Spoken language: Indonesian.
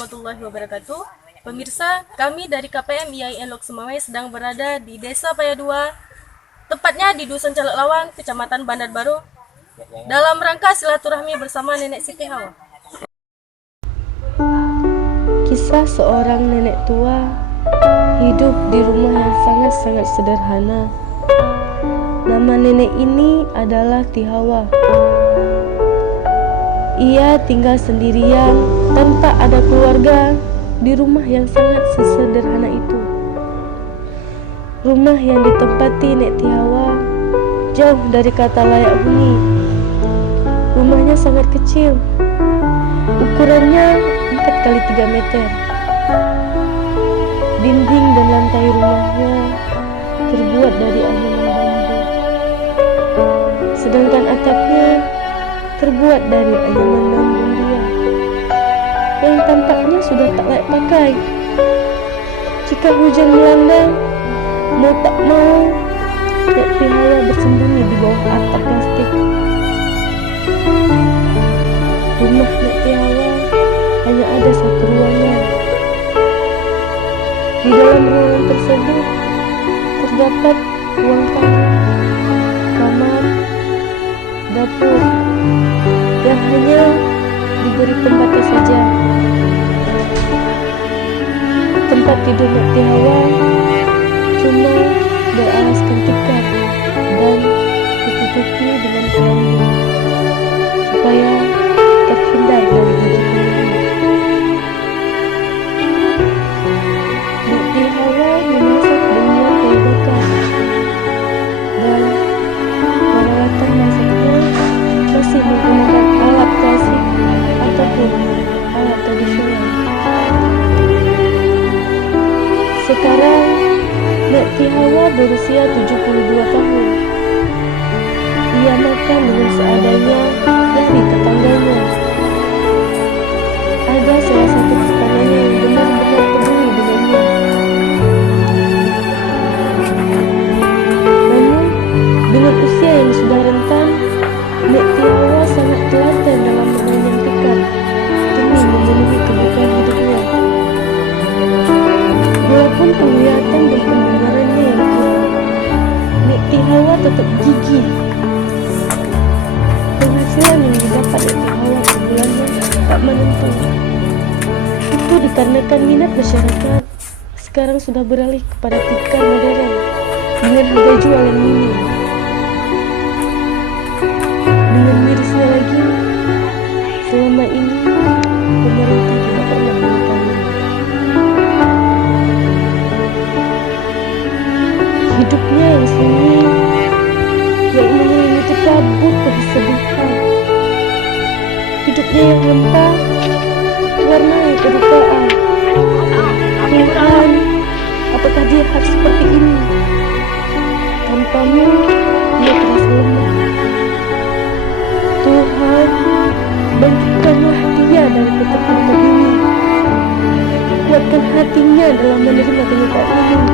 warahmatullahi wabarakatuh. Pemirsa, kami dari KPM IAIN Lok Sumawai sedang berada di Desa Payadua, tepatnya di Dusun Calok Lawang, Kecamatan Bandar Baru, dalam rangka silaturahmi bersama Nenek Siti Hawa. Kisah seorang nenek tua hidup di rumah yang sangat-sangat sederhana. Nama nenek ini adalah Tihawa. Ia tinggal sendirian tanpa ada keluarga di rumah yang sangat sesederhana itu. Rumah yang ditempati Nek Tihawa jauh dari kata layak huni. Rumahnya sangat kecil, ukurannya 4 kali 3 meter. Dinding dan lantai rumahnya terbuat dari anyaman bambu, sedangkan atapnya terbuat dari anyaman bambu dia yang tampaknya sudah tak layak pakai. Jika hujan melanda, mau tak mau Nek Tihawa bersembunyi di bawah atap plastik. Rumah Nek Tihawa hanya ada satu ruangan. Di dalam ruangan tersebut terdapat ruang tamu, kamar, dapur yang hanya diberi pembatas saja. Tempat tidur Nek Tihawa cuma beralaskan tikar dan ditutupi dengan kelambu supaya terhindar dari gigitan nyamuk. Nek Tihawa memasak dengan kayu bakar dan peralatan masaknya masih menggunakan alat klasik ataupun alat tradisional. Sekarang Nek Tihawa berusia 72 tahun. Ia makan dengan seadanya dari tetangganya. Ada salah satu tetangganya yang benar-benar peduli dengannya. Namun, dengan usia yang sudah rentan, Nek Tihawa sangat telaten dalam menanam tikar demi memenuhi kebutuhan hidupnya. Walaupun penglihatan dan pendengarannya yang kurang, Nek Tihawa tetap gigih. Penghasilan yang didapat Nek Tihawa sebulannya tak menentu. Itu dikarenakan minat masyarakat sekarang sudah beralih kepada tikar modern dengan harga jual yang minim. Dengan mirisnya lagi, selama ini pemerintah tidak pernah mengetahui. Hidupnya yang sunyi, yang menyelimuti kabut kesedihan. Hidupnya yang hampa, warnai kedukaan. Tuhan, apakah dia harus seperti ini? Tanpamu, dia terasa lemah. Tuhan, bangkitkanlah dia dari ketakutan ini. Kuatkan hatinya dalam menerima kenyataan ini.